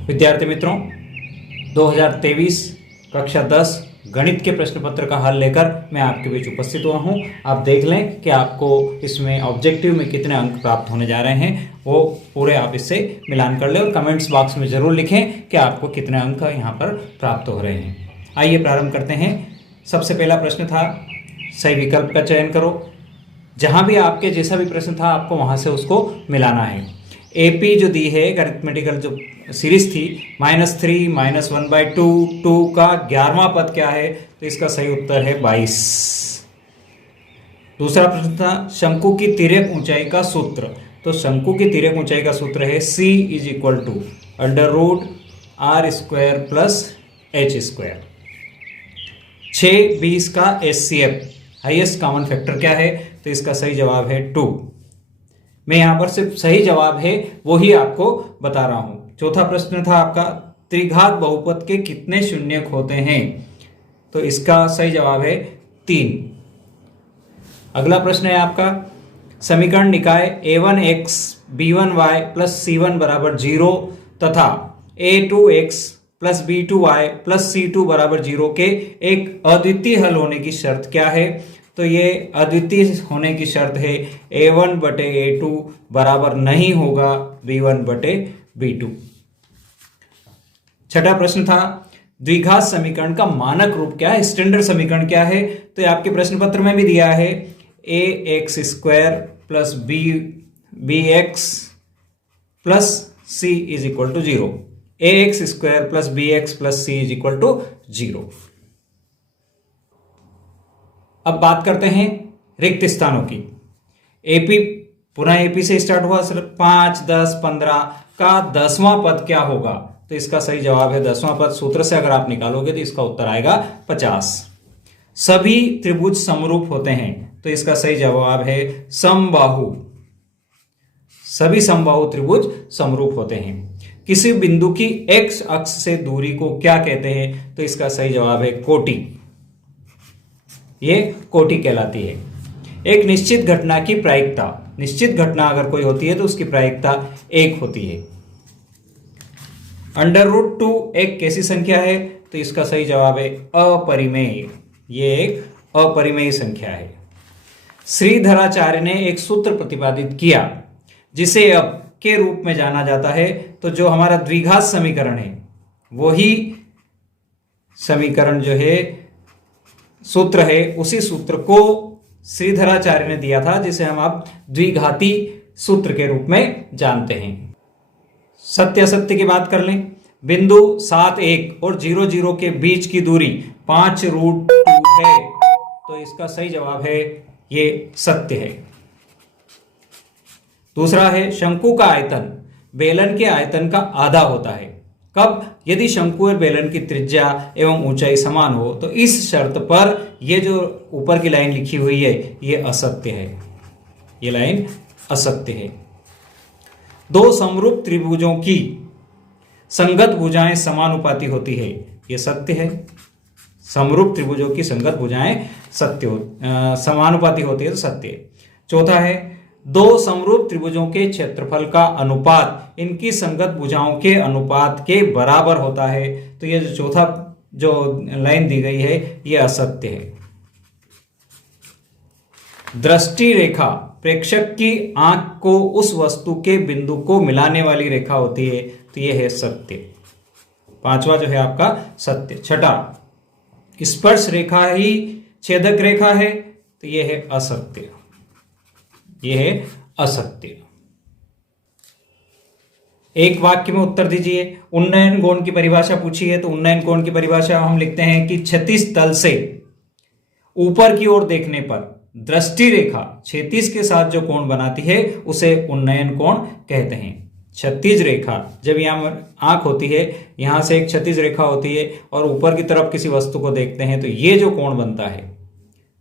विद्यार्थी मित्रों, 2023 कक्षा 10 गणित के प्रश्न पत्र का हल लेकर मैं आपके बीच उपस्थित हुआ हूं। आप देख लें कि आपको इसमें ऑब्जेक्टिव में कितने अंक प्राप्त होने जा रहे हैं, वो पूरे आप इससे मिलान कर लें और कमेंट्स बॉक्स में ज़रूर लिखें कि आपको कितने अंक यहाँ पर प्राप्त हो रहे हैं। आइए प्रारंभ करते हैं। सबसे पहला प्रश्न था, सही विकल्प का चयन करो। जहाँ भी आपके जैसा भी प्रश्न था आपको वहाँ से उसको मिलाना है। एपी जो दी है अरिथमेटिकल जो सीरीज थी -3 -1/2 2 का 11वां पद क्या है, तो इसका सही उत्तर है 22। दूसरा प्रश्न था, शंकु की तिर्यक ऊंचाई का सूत्र। तो शंकु की तिर्यक ऊंचाई का सूत्र है C = √r² + h²। 6/20 का HCF हाईएस्ट कॉमन फैक्टर क्या है, तो इसका सही जवाब है 2। मैं यहाँ पर सिर्फ सही जवाब है वो ही आपको बता रहा हूँ। चौथा प्रश्न था आपका, त्रिघात बहुपद के कितने शून्यक होते हैं, तो इसका सही जवाब है 3। अगला प्रश्न है आपका, समीकरण निकाय a1x b1y + c1 = 0 तथा a2x + b2y + c2 = 0 के एक अद्वितीय हल होने की शर्त क्या है, तो ये अद्वितीय होने की शर्त है a1/a2 बराबर नहीं होगा b1/b2। छठा प्रश्न था, द्विघात समीकरण का मानक रूप क्या है, स्टैंडर्ड समीकरण क्या है, तो ये आपके प्रश्न पत्र में भी दिया है ax² + bx + c = 0। ax² + bx + c = 0। अब बात करते हैं रिक्त स्थानों की। एपी पुनः एपी से स्टार्ट हुआ, 5 10 15 का 10वां पद क्या होगा, तो इसका सही जवाब है 10वां पद। सूत्र से अगर आप निकालोगे तो इसका उत्तर आएगा 50। सभी त्रिभुज समरूप होते हैं, तो इसका सही जवाब है समबाहु। सभी समबाहु त्रिभुज समरूप होते हैं। किसी बिंदु की x अक्ष से दूरी को क्या कहते हैं, तो इसका सही जवाब है कोटि। ये कोटि कहलाती है। एक निश्चित घटना की प्रायिकता, निश्चित घटना अगर कोई होती है तो उसकी प्रायिकता 1 होती है। √2 एक कैसी संख्या है, तो इसका सही जवाब है अपरिमेय। ये एक अपरिमेय संख्या है। श्रीधराचार्य ने एक सूत्र प्रतिपादित किया जिसे अब के रूप में जाना जाता है, तो जो हमारा द्विघात समीकरण है वही समीकरण जो है सूत्र है, उसी सूत्र को श्रीधराचार्य ने दिया था जिसे हम अब द्विघाती सूत्र के रूप में जानते हैं। सत्य असत्य की बात कर लें। बिंदु 7 1 और 0 0 के बीच की दूरी 5√2 है, तो इसका सही जवाब है ये सत्य है। दूसरा है, शंकु का आयतन बेलन के आयतन का आधा होता है। कब? यदि शंकु और बेलन की त्रिज्या एवं ऊंचाई समान हो, तो इस शर्त पर ये जो ऊपर की लाइन लिखी हुई है ये असत्य है। ये लाइन असत्य है। दो समरूप त्रिभुजों की संगत भुजाएं समानुपाती होती है, ये सत्य है। समरूप त्रिभुजों की संगत भुजाएं समानुपाती होती है, तो सत्य है। चौथा है, दो समरूप त्रिभुजों के क्षेत्रफल का अनुपात इनकी संगत भुजाओं के अनुपात के बराबर होता है, तो ये जो चौथा जो लाइन दी गई है ये असत्य है। दृष्टि रेखा प्रेक्षक की आंख को उस वस्तु के बिंदु को मिलाने वाली रेखा होती है, तो ये है सत्य। पांचवा जो है आपका सत्य। छठा, स्पर्श रेखा ही छेदक रेखा है, तो ये है असत्य। यह है असत्य। एक वाक्य में उत्तर दीजिए। उन्नयन कोण की परिभाषा पूछी है, तो उन्नयन कोण की परिभाषा हम लिखते हैं कि क्षैतिज तल से ऊपर की ओर देखने पर दृष्टि रेखा क्षैतिज के साथ जो कोण बनाती है उसे उन्नयन कोण कहते हैं। क्षैतिज रेखा, जब यहां आंख होती है, यहां से एक क्षैतिज रेखा होती है और ऊपर की तरफ किसी वस्तु को देखते हैं, तो ये जो कोण बनता है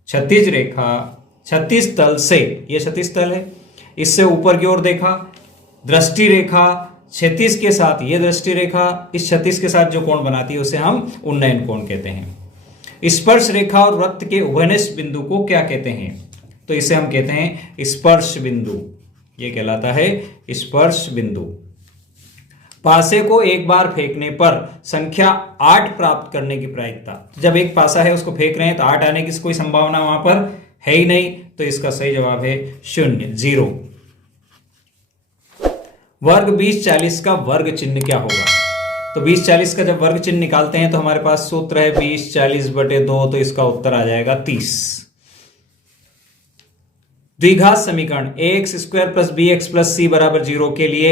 क्षैतिज रेखा, क्षैतिज तल से, ये क्षैतिज तल है, इससे ऊपर की ओर देखा, दृष्टि रेखा क्षैतिज के साथ, ये दृष्टि रेखा इस क्षैतिज के साथ जो कोण बनाती है उसे हम उन्नयन कोण कहते हैं। स्पर्श रेखा और वृत्त के उभयनिष्ठ बिंदु को क्या कहते हैं, तो इसे हम कहते हैं स्पर्श बिंदु। ये कहलाता है स्पर्श बिंदु। पासे को एक बार फेंकने पर संख्या 8 प्राप्त करने की प्रायिकता। जब एक पासा है उसको फेंक रहे हैं तो 8 आने की कोई संभावना वहां पर है ही नहीं, तो इसका सही जवाब है 0, 0। वर्ग 20-40 का वर्ग चिन्ह क्या होगा? तो 20-40 का जब वर्ग चिन्ह निकालते हैं तो हमारे पास सूत्र है 20/40/2, तो इसका उत्तर आ जाएगा 30। द्विघात समीकरण ax² + bx + c = 0 के लिए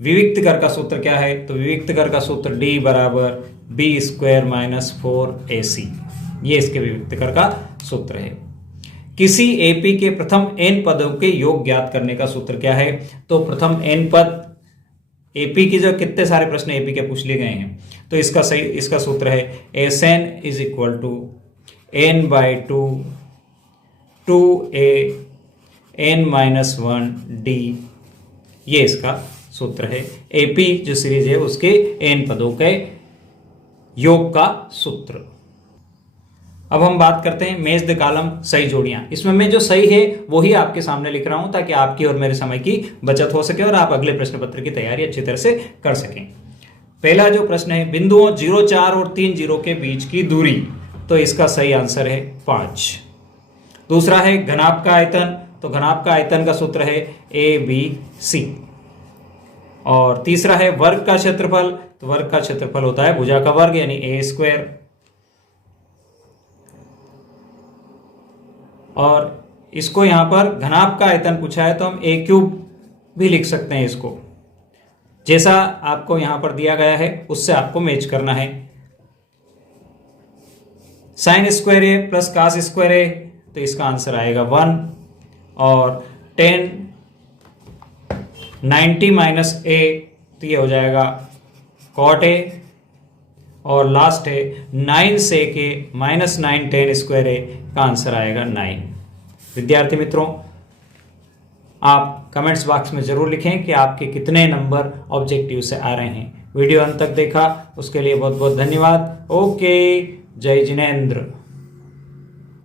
विविक्त कर का सूत्र क्या है? तो विविक्त कर का सूत्र d = b² - 4ac, ये इसके विविक्त कर का सूत्र है। किसी एपी के प्रथम n पदों के योग ज्ञात करने का सूत्र क्या है? तो प्रथम n पद, एपी की जो कितने सारे प्रश्न एपी के पूछ लिए गए हैं, तो इसका सूत्र है Sn = n/2 2a n-1d, ये इसका सूत्र है। एपी जो सीरीज है उसके n पदों के योग का सूत्र। अब हम बात करते हैं मेज द कॉलम सही जोड़ियां। इसमें मैं जो सही है वही आपके सामने लिख रहा हूं ताकि आपकी और मेरे समय की बचत हो सके और आप अगले प्रश्न पत्र की तैयारी अच्छी तरह से कर सकें। पहला जो प्रश्न है, बिंदुओं 0, 4 और 3 0 के बीच की दूरी, तो इसका सही आंसर है 5। दूसरा है घनाभ का आयतन, तो घनाभ का आयतन का सूत्र है ABC। और तीसरा है वर्ग का क्षेत्रफल, तो वर्ग का क्षेत्रफल होता है भुजा का वर्ग यानी a²। और इसको यहां पर घनाभ का आयतन पूछा है तो हम a³ भी लिख सकते हैं। इसको जैसा आपको यहां पर दिया गया है उससे आपको मैच करना है। sin² + cos², तो इसका आंसर आएगा 1। और 10 90 - a, तो ये हो जाएगा cot a। और लास्ट है 9 sec a -9 tan² a, का आंसर आएगा 9। विद्यार्थी मित्रों, आप कमेंट्स बॉक्स में जरूर लिखें कि आपके कितने नंबर ऑब्जेक्टिव से आ रहे हैं। वीडियो अंत तक देखा उसके लिए बहुत बहुत धन्यवाद। ओके, जय जिनेंद्र।